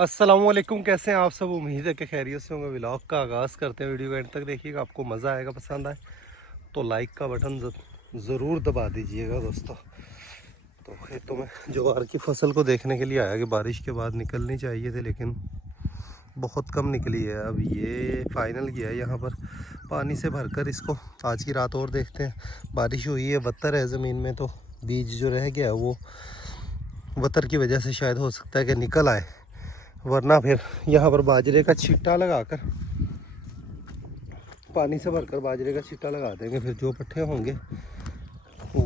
अस्सलामुअलैकुम, कैसे हैं आप सब। उम्मीद है कि खैरियत से होंगे। व्लॉग का आगाज़ करते हैं, वीडियो एंड तक देखिएगा, आपको मज़ा आएगा। पसंद आए तो लाइक का बटन ज़रूर दबा दीजिएगा दोस्तों। तो खेतों में ज्वार की फसल को देखने के लिए आया कि बारिश के बाद निकलनी चाहिए थी, लेकिन बहुत कम निकली है। अब ये फाइनल किया है यहाँ पर पानी से भरकर इसको। आज की रात और देखते हैं। बारिश हुई है, बत्तर है ज़मीन में, तो बीज जो रह गया है वो बत्तर की वजह से शायद हो सकता है कि निकल आए, वरना फिर यहाँ पर बाजरे का छिट्टा लगाकर, पानी से भरकर बाजरे का छिट्टा लगा देंगे। फिर जो पट्टे होंगे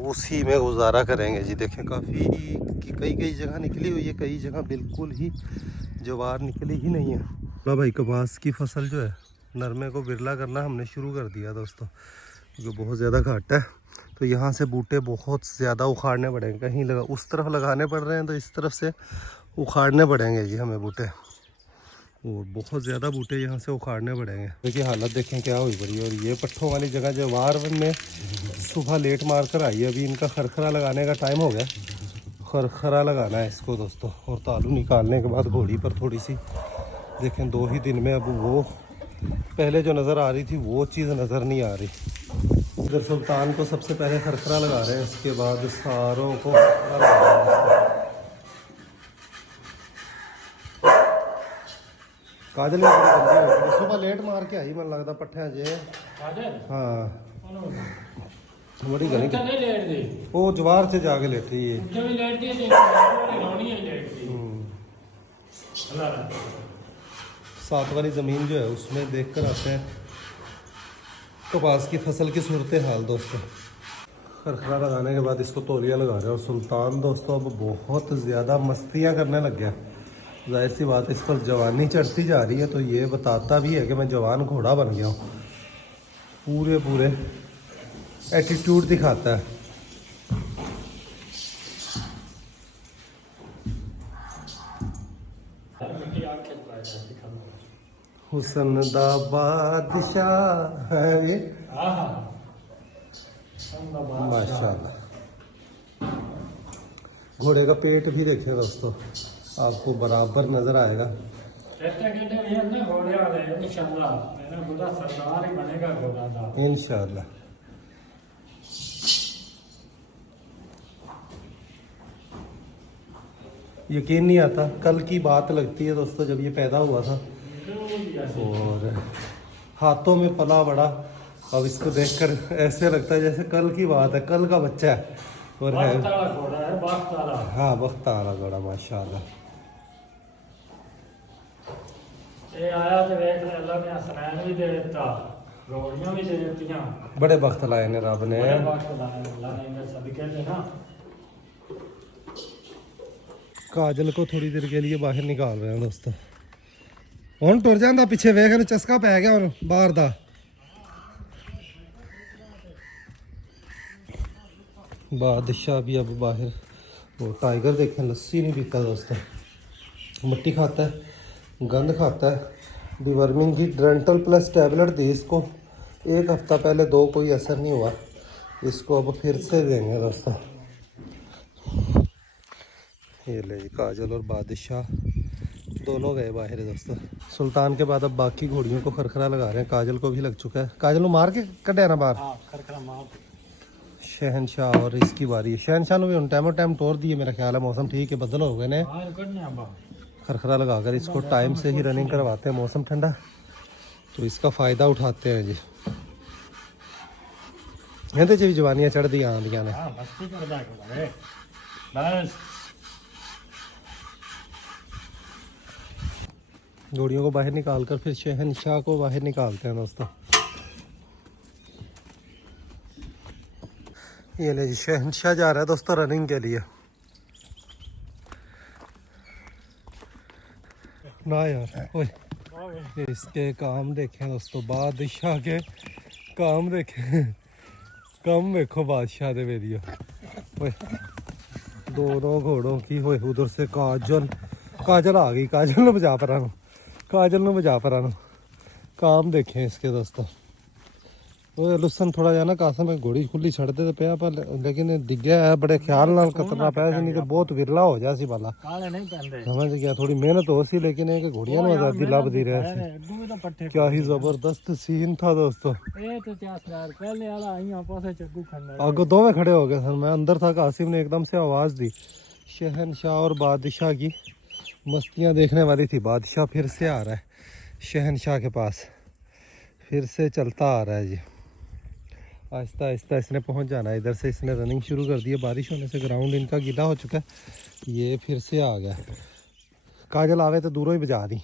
उसी में गुजारा करेंगे जी। देखें काफ़ी कई जगह निकली हुई है, कई जगह बिल्कुल ही ज्वार निकली ही नहीं है। ना भाई, कपास की फसल जो है, नरमे को बिरला करना हमने शुरू कर दिया दोस्तों, क्योंकि बहुत ज़्यादा घाट है। तो यहाँ से बूटे बहुत ज़्यादा उखाड़ने पड़ेंगे। कहीं उस तरफ लगाने पड़ रहे हैं तो इस तरफ से उखाड़ने पड़ेंगे जी हमें बूटे, और बहुत ज़्यादा बूटे यहाँ से उखाड़ने पड़ेंगे। देखिए हालत देखें क्या हुई पड़ी है। और ये पट्ठों वाली जगह ज्वार में सुबह लेट मार कर आई है। अभी इनका खरखरा लगाने का टाइम हो गया, खरखरा लगाना है इसको दोस्तों। और तालू निकालने के बाद घोड़ी पर थोड़ी सी देखें, 2 ही दिन में अब वो पहले जो नज़र आ रही थी वो चीज़ नज़र नहीं आ रही। इधर सुल्तान को सबसे पहले खरखरा लगा रहे हैं, इसके बाद सारों को खरखरा लगा रहे हैं। काजल सुबह लेट मार के आई, मन लगता पट्ठे जे। हाँ बड़ी गली वो जवार से जाके लेटी है। 7 वाली ज़मीन जो है उसमें देख कर आते हैं कपास की फसल की सूरत हाल दोस्तों। खरखरा लगाने के बाद इसको तौलिया लगा रहे हैं। और सुल्तान दोस्तों अब बहुत ज़्यादा मस्तियाँ करने लग गया। जाहिर सी बात है, इस पर जवानी चढ़ती जा रही है, तो ये बताता भी है कि मैं जवान घोड़ा बन गया हूँ। पूरे एटीट्यूड दिखाता है। हुसन दा बादशाह है ये, माशाल्लाह। घोड़े का पेट भी देखें दोस्तों, आपको बराबर नजर आएगा। इंशाल्लाह। यकीन नहीं आता, कल की बात लगती है दोस्तों जब ये पैदा हुआ था, और हाथों में पला बड़ा। अब इसको देखकर ऐसे लगता है जैसे कल की बात है, कल का बच्चा है। और है हाँ, बख्तारा घोड़ा माशाल्लाह। ये आया तो देख ले, अल्लाह ने हसनैन भी दे देता, रोटियां भी दे देतियां। बड़े वक्त लाए ने रब ने, अल्लाह ने सदके दे ना। काजल को थोड़ी देर के लिए बाहर निकाल रहे हैं दोस्तों। हुण टुर जांदा पिछे, वेख चस्का पै गया हुण बाहर दा। बादशाह भी अब बाहर। वो टाइगर देखें, लस्सी नहीं पीता दोस्तों, मिट्टी खाता है, गंद खाता है। डिवर्मिंग की डेंटल प्लस टैबलेट दी इसको 1 हफ्ता पहले, 2 कोई असर नहीं हुआ। इसको अब फिर से देंगे दोस्तों। ये ले जी, काजल और बादशाह दोनों गए बाहर है दोस्तों। सुल्तान के बाद अब बाकी घोड़ियों को खरखरा लगा रहे हैं। काजल को भी लग चुका है। काजल को मार के कढ़िया ना बाहर। शहनशाह और इसकी बारी है। शहनशाह ने भी उन टाइम तोड़ दिए मेरा ख्याल है। मौसम ठीक है, बदल हो गए ने। खरखरा लगाकर इसको टाइम से ही रनिंग करवाते हैं। मौसम ठंडा तो इसका फ़ायदा उठाते हैं जी। कहते जी जवानियाँ चढ़ दी आंदिया ने। घोड़ियों को बाहर निकाल कर फिर शहनशाह को बाहर निकालते हैं दोस्तों। ये ले जी, शहनशाह जा रहा है दोस्तों रनिंग के लिए। ना यार ओए, इसके काम देखें दोस्तों, बादशाह के काम देखें। कम देखो बादशाह दे वेदियो। ओए, दोनों घोड़ों की होए। उधर से काजल आ गई। काजल ने बजा परानो, काम देखें इसके दोस्तों। ਉਹ ਲੁੱਸਨ ਥੋੜਾ ਜਿਹਾ ਨਾ ਕਾਸਮ ਹੈ ਘੋੜੀ ਖੁੱਲੀ ਛੱਡਦੇ ਤੇ ਪਿਆ ਪਰ ਲੇਕਿਨ ਇਹ ਡਿੱਗਿਆ ਹੈ ਬੜੇ ਖਿਆਲ ਨਾਲ ਕਤਰਨਾ ਪਿਆ ਸੀ ਨਹੀਂ ਤੇ ਬਹੁਤ ਵਿਰਲਾ ਹੋ ਜਾ ਸੀ ਬਾਲਾ ਕਾਲੇ ਨਹੀਂ ਪੈਂਦੇ ਸਮਝ ਗਿਆ ਥੋੜੀ ਮਿਹਨਤ ਹੋ ਸੀ लेकिन ਇਹ ਕਿ ਘੋੜੀਆਂ ਨੂੰ ਆਜ਼ਾਦੀ ਲੱਭਦੀ ਰਿਹਾ ਸੀ क्या ही जबरदस्त सीन था दोस्तों ਇਹ ਤੇ ਚਾਸਦਾਰ ਪਹਿਲੇ ਵਾਲਾ ਆਈਆਂ ਪਾਸੇ ਚੱਗੂ ਖੰਡਾ आगे दो में खड़े हो गए सर मैं अंदर था कासिम ने एकदम से आवाज़ दी शहनशाह और बादशाह की मस्तियाँ देखने वाली थी बादशाह फिर से आ रहा है शहनशाह के पास फिर से चलता आ रहा है जी आहिस्ता आहिस्ता इसने पहुंच जाना है इधर से इसने रनिंग शुरू कर दी है बारिश होने से ग्राउंड इनका गीला हो चुका है ये फिर से आ गया काजल आवे तो दूरों ही बजा दी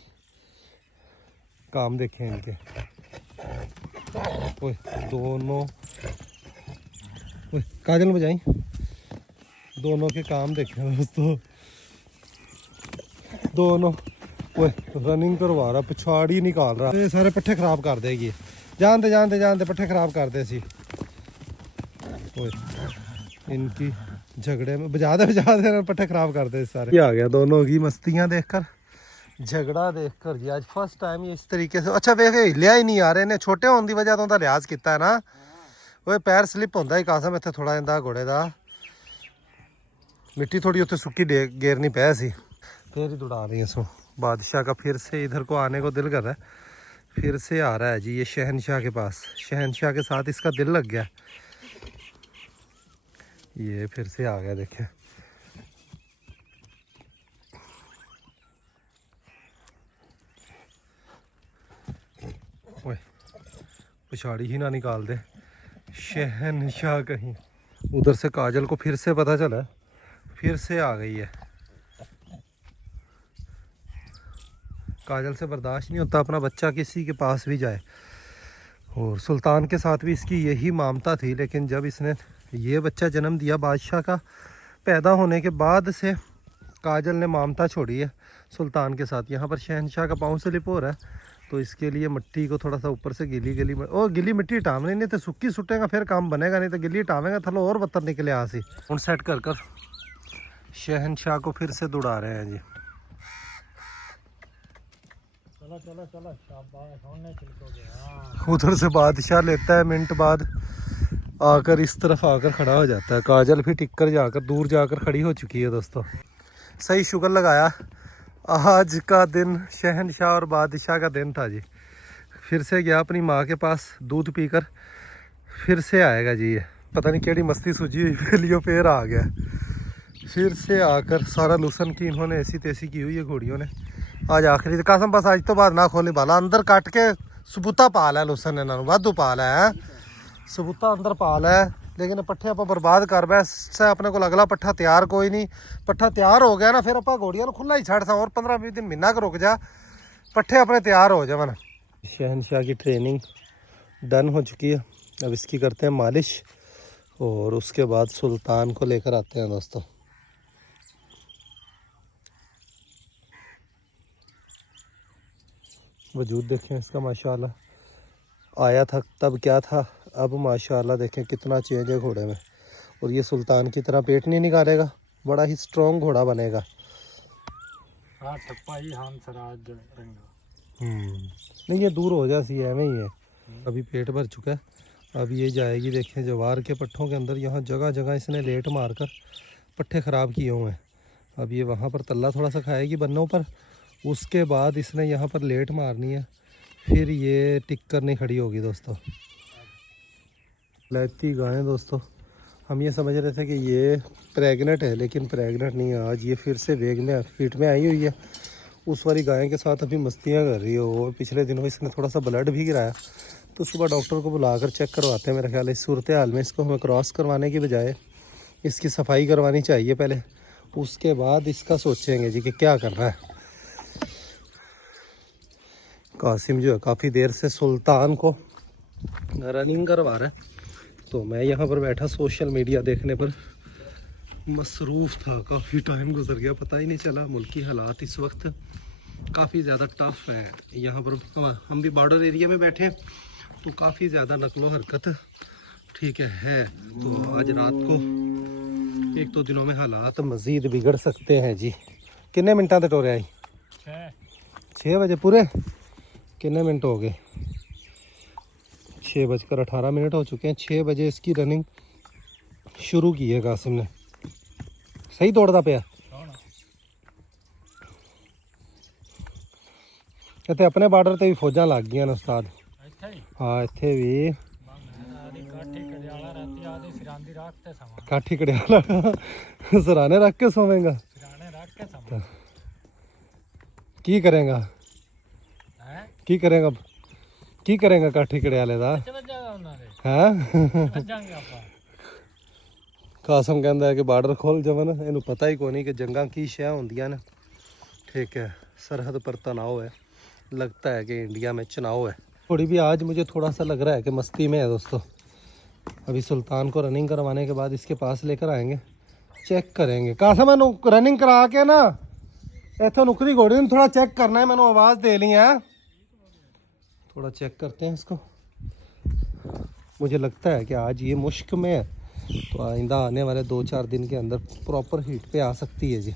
काम देखें इनके ओए दोनों ओए काजल बजाई दोनों के काम देखें दोस्तों दोनों ओए रनिंग करवा रहा पिछाड़ी निकाल रहा ये सारे पट्टे खराब कर देगी जानते जानते जानते पट्टे खराब कर दे सी ओए इनकी झगड़े में बजा दे पट्टे खराब कर दे सारे ये आ गया दोनों की मस्तियां देखकर झगड़ा देखकर जी आज फर्स्ट टाइम ये इस तरीके से अच्छा वेख हिलिया ही नहीं आ रहे ने छोटे होने की वजह तो उनका लिहाज किया है ना वो पैर स्लिप होता ही कासम इतने थोड़ा इंदा घोड़े का मिट्टी थोड़ी उत्थे सुक्की गेरनी पै सी फिर ही दौड़ा रही है इसको बादशाह का फिर से इधर को आने को दिल कर रहा है फिर से आ रहा है जी ये शहनशाह के पास शहनशाह के साथ इसका दिल लग गया ये फिर से आ गया देखिए ओए पिछाड़ी ही ना निकाल दे शहनशाह कहीं उधर से काजल को फिर से पता चला फिर से आ गई है काजल से बर्दाश्त नहीं होता अपना बच्चा किसी के पास भी जाए और सुल्तान के साथ भी इसकी यही ममता थी लेकिन जब इसने ये बच्चा जन्म दिया बादशाह का पैदा होने के बाद से काजल ने ममता छोड़ी है सुल्तान के साथ यहाँ पर शहनशाह का पाँव स्लिप हो रहा है तो इसके लिए मिट्टी को थोड़ा सा ऊपर से गिली मिट्टी टामने नहीं तो सुक्की सुटेगा फिर काम बनेगा नहीं तो गिली टावेगा थलो और बत्तर निकले यहाँ से उन सेट कर शहनशाह को फिर से दौड़ा रहे हैं जी चलो शाबाश होने चिलकोगे उधर से बादशाह लेता है मिनट बाद आकर इस तरफ आकर खड़ा हो जाता है काजल भी टिक कर जाकर दूर जाकर खड़ी हो चुकी है दोस्तों सही शुगर लगाया आज का दिन शहनशाह और बादशाह का दिन था जी फिर से गया अपनी माँ के पास दूध पीकर फिर से आएगा जी ये पता नहीं केड़ी मस्ती सूझी हुई पहलियों फिर आ गया फिर से आकर सारा लूसन की इन्होंने ऐसी तैसी की हुई है घोड़ियों ने आज आखिरी कसम बस आज तो बाद ना खोलनी बाला अंदर कट के सबूता पा लिया लूसन ने इन्होंने वाधू पा लिया है सबूता अंदर पा लिया है लेकिन पट्ठे आप बर्बाद कर बैसे अपने को अगला पट्ठा तैयार कोई नहीं पट्ठा तैयार हो गया ना फिर आप घोड़िया खुला ही छड़ सा और 15-20 दिन महीना का रुक जा पट्ठे अपने तैयार हो जावन शहनशाह की ट्रेनिंग डन हो चुकी है अब इसकी करते हैं मालिश और उसके बाद सुल्तान को लेकर आते हैं दोस्तों वजूद देखें इसका माशाल्लाह आया था तब क्या था अब माशाल्लाह देखें कितना चेंज है घोड़े में और ये सुल्तान की तरह पेट नहीं निकालेगा बड़ा ही स्ट्रॉन्ग घोड़ा बनेगा नहीं ये दूर हो जाती है में ही है अभी पेट भर चुका है अब ये जाएगी देखें जवार के पट्ठों के अंदर यहाँ जगह जगह इसने लेट मारकर पट्ठे ख़राब किए हुए हैं अब ये वहाँ पर तल्ला थोड़ा सा खाएगी बन्नों पर उसके बाद इसने यहाँ पर लेट मारनी है फिर ये टिक कर नहीं खड़ी होगी दोस्तों लैती गायें दोस्तों हम ये समझ रहे थे कि ये प्रेग्नेंट है लेकिन प्रेग्नेंट नहीं है आज ये फिर से वेग में फीट में आई हुई है उस वाली गाय के साथ अभी मस्तियाँ कर रही है और पिछले दिनों इसने थोड़ा सा ब्लड भी गिराया तो सुबह डॉक्टर को बुलाकर चेक करवाते हैं मेरा ख्याल है इस सूरत हाल में इसको हमें क्रॉस करवाने की बजाय इसकी सफाई करवानी चाहिए पहले उसके बाद इसका सोचेंगे जी कि क्या करना है कासिम जो है काफ़ी देर से सुल्तान को रनिंग करवा रहा है तो मैं यहाँ पर बैठा सोशल मीडिया देखने पर मसरूफ़ था काफ़ी टाइम गुजर गया पता ही नहीं चला मुल्की हालात इस वक्त काफ़ी ज़्यादा टफ हैं यहाँ पर हम भी बॉर्डर एरिया में बैठे हैं तो काफ़ी ज़्यादा नकलो हरकत ठीक है तो आज रात को 1-2 दिनों में हालात मज़ीद बिगड़ सकते हैं जी कितने मिनटा तक टोरे आई 6 बजे पूरे कितने मिनट हो गए 6:18 हो चुके हैं। 6 बजे इसकी रनिंग शुरू की है कासिम ने। सही दौड़ता पिया इतने अपने बार्डर ते भी फौजा लग गई ने उस्ताद। हाँ इतने भी काठी कड़ियाला सराने रख के सोवेगा की करेगा की करेगा काठी कड़ियाले का है कासम कहता है कि बार्डर खोल जवन इनू पता ही कोई नहीं कि जंगा की शह होंदियां ने। ठीक है सरहद पर तनाव है, लगता है कि इंडिया में चुनाव है। थोड़ी भी आज मुझे थोड़ा सा लग रहा है कि मस्ती में है दोस्तों। अभी सुल्तान को रनिंग करवाने के बाद इसके पास लेकर आएंगे, चेक करेंगे। कासम मैं रनिंग करा के ना इतों नुकरी घोड़ी थोड़ा चेक करना है, मैंने आवाज़ दे ली है, थोड़ा चेक करते हैं इसको। मुझे लगता है कि आज ये मुश्क में है तो आइंदा आने वाले 2-4 दिन के अंदर प्रॉपर हीट पे आ सकती है जी।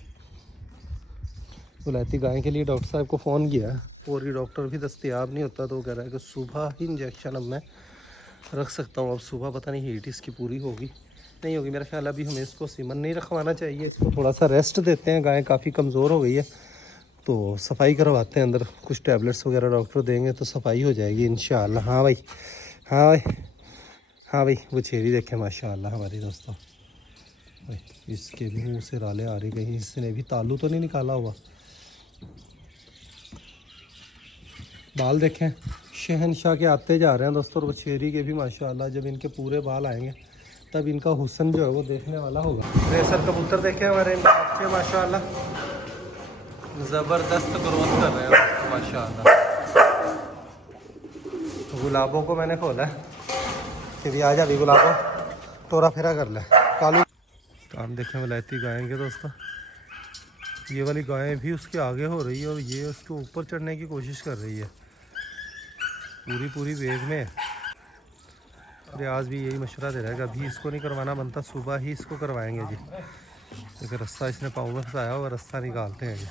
बुलाती गाय के लिए डॉक्टर साहब को फ़ोन किया है और ये डॉक्टर भी दस्तयाब नहीं होता तो वो कह रहा है कि सुबह ही इंजेक्शन अब मैं रख सकता हूँ। अब सुबह पता नहीं हीट इसकी पूरी होगी नहीं होगी, मेरा ख्याल अभी हमें इसको सीमन नहीं रखवाना चाहिए, इसको थोड़ा सा रेस्ट देते हैं। गाय काफ़ी कमज़ोर हो गई है तो सफाई करवाते हैं, अंदर कुछ टैबलेट्स वगैरह डॉक्टर देंगे तो सफाई हो जाएगी इंशाअल्लाह। हाँ भाई हाँ भाई हाँ भाई वो छेरी देखें माशाअल्लाह हमारी दोस्तों भाई, इसके भी मुँह से राले आ रही, कहीं इसने भी तालू तो नहीं निकाला हुआ। बाल देखें शहनशाह के आते जा रहे हैं दोस्तों। और बछेरी के भी माशाल्लाह जब इनके पूरे बाल आएंगे तब इनका हुस्न जो है वो देखने वाला होगा। रेसर कबूतर देखे हमारे बच्चे माशाल्लाह ज़बरदस्त ग्रोथ कर रहे हैं माशाल्लाह। गुलाबों को मैंने खोला है फिर आ जा भी गुलाबों तोरा फेरा कर ले कालू। काम देखें वलायती गायें के दोस्तों, ये वाली गायें भी उसके आगे हो रही है और ये उसके ऊपर चढ़ने की कोशिश कर रही है, पूरी वेग में। रियाज भी यही मशवरा दे रहा है कि अभी इसको नहीं करवाना बनता, सुबह ही इसको करवाएंगे जी। एक रास्ता इसने पाँव में फंसाया हुआ रास्ता निकालते हैं जी।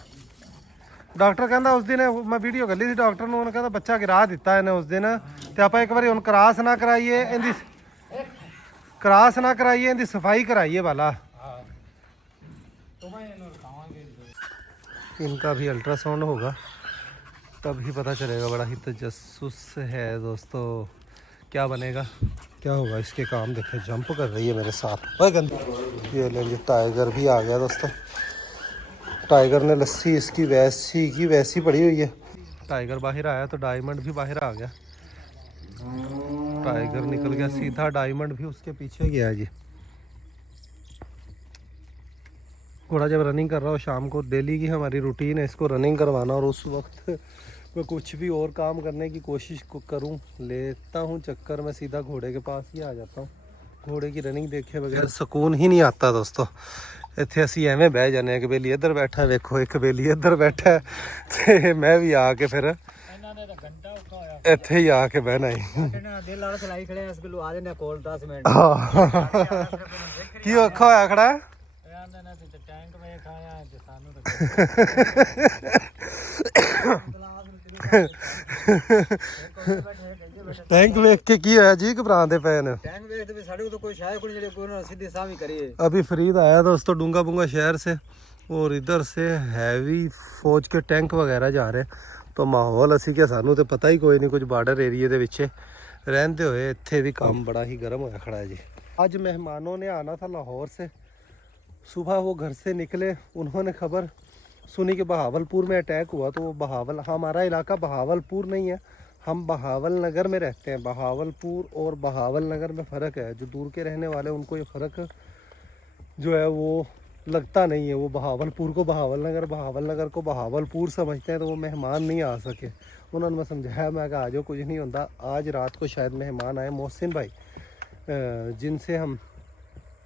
डॉक्टर कहता उस दिन मैं वीडियो कर ली थी, डॉक्टर ने कहता बच्चा गिरा दिता है उस दिन तो आप एक बार हम क्रॉस ना कराइए इनकी क्रॉस ना कराइए इनकी सफाई कराइए वाला। इनका भी अल्ट्रासाउंड होगा तब ही पता चलेगा। बड़ा ही तजस्सुस है दोस्तों, क्या बनेगा क्या होगा इसके। काम देखे जंप कर रही है मेरे साथ। ओए गंदी ये ले टाइगर भी आ गया दोस्तों। टाइगर ने लस्सी इसकी वैसी की वैसी पड़ी हुई है। टाइगर बाहर आया तो डायमंड भी बाहर आ गया। टाइगर निकल गया सीधा, डायमंड भी उसके पीछे गया जी। घोड़ा जब रनिंग कर रहा हो शाम को, डेली की हमारी रूटीन है इसको रनिंग करवाना और उस वक्त मैं कुछ भी और काम करने की कोशिश करूं लेता हूं चक्कर, मैं सीधा घोड़े के पास ही आ जाता हूं। घोड़े की रनिंग देखे बगैर सुकून ही नहीं आता दोस्तों। इत्थे असीं एवें बह जाने कि बेली इधर बैठा है, वेखो एक बेली इधर बैठा है ते मैं भी आके फिर इत्थे ही आके बहना ही। की औखा होया खड़ा है टैंक वेख के की होया जी घबराते पे ने। अभी फरीद आया दोस्तों डूंगा बुंगा शहर से और इधर से हैवी फौज के टैंक वगैरह जा रहे तो माहौल असी क्या सानू तो पता ही कोई नहीं। कुछ बार्डर एरिए दे विच रहंदे होए इत्थे भी काम बड़ा ही गर्म होया खड़ा है जी। आज मेहमानों ने आना था लाहौर से, सुबह वो घर से निकले, उन्होंने खबर सुनी कि बहावलपुर में अटैक हुआ तो वो हमारा इलाका बहावलपुर नहीं है, हम बहावल नगर में रहते हैं। बहावलपुर और बहावल नगर में फ़र्क है, जो दूर के रहने वाले उनको ये फ़र्क जो है वो लगता नहीं है। वो बहावलपुर को बहावल नगर को बहावलपुर समझते हैं तो वो मेहमान नहीं आ सके। उन्होंने मैं समझाया, मैं कहा आ जाओ कुछ नहीं होता। आज रात को शायद मेहमान आए, मोहसिन भाई जिनसे हम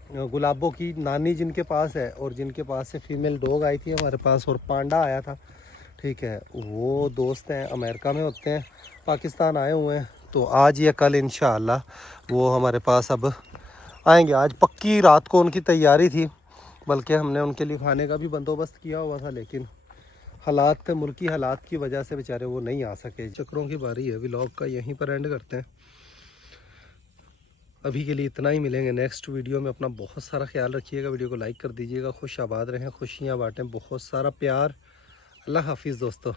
गुलाबों की नानी जिनके पास है और जिनके पास से फीमेल डॉग आई थी हमारे पास और पांडा आया था, ठीक है, वो दोस्त हैं, अमेरिका में होते हैं, पाकिस्तान आए हुए हैं। तो आज या कल इंशाअल्लाह वो हमारे पास अब आएंगे। आज पक्की रात को उनकी तैयारी थी, बल्कि हमने उनके लिए खाने का भी बंदोबस्त किया हुआ था, लेकिन हालात मुल्की हालात की वजह से बेचारे वो नहीं आ सके। चक्रों की बारी है, व्लॉग का यहीं पर एंड करते हैं। अभी के लिए इतना ही, मिलेंगे नेक्स्ट वीडियो में। अपना बहुत सारा ख्याल रखिएगा, वीडियो को लाइक कर दीजिएगा, खुश आबाद रहें, खुशियाँ बांटें, बहुत सारा प्यार। अल्लाह हाफिज़ दोस्तों।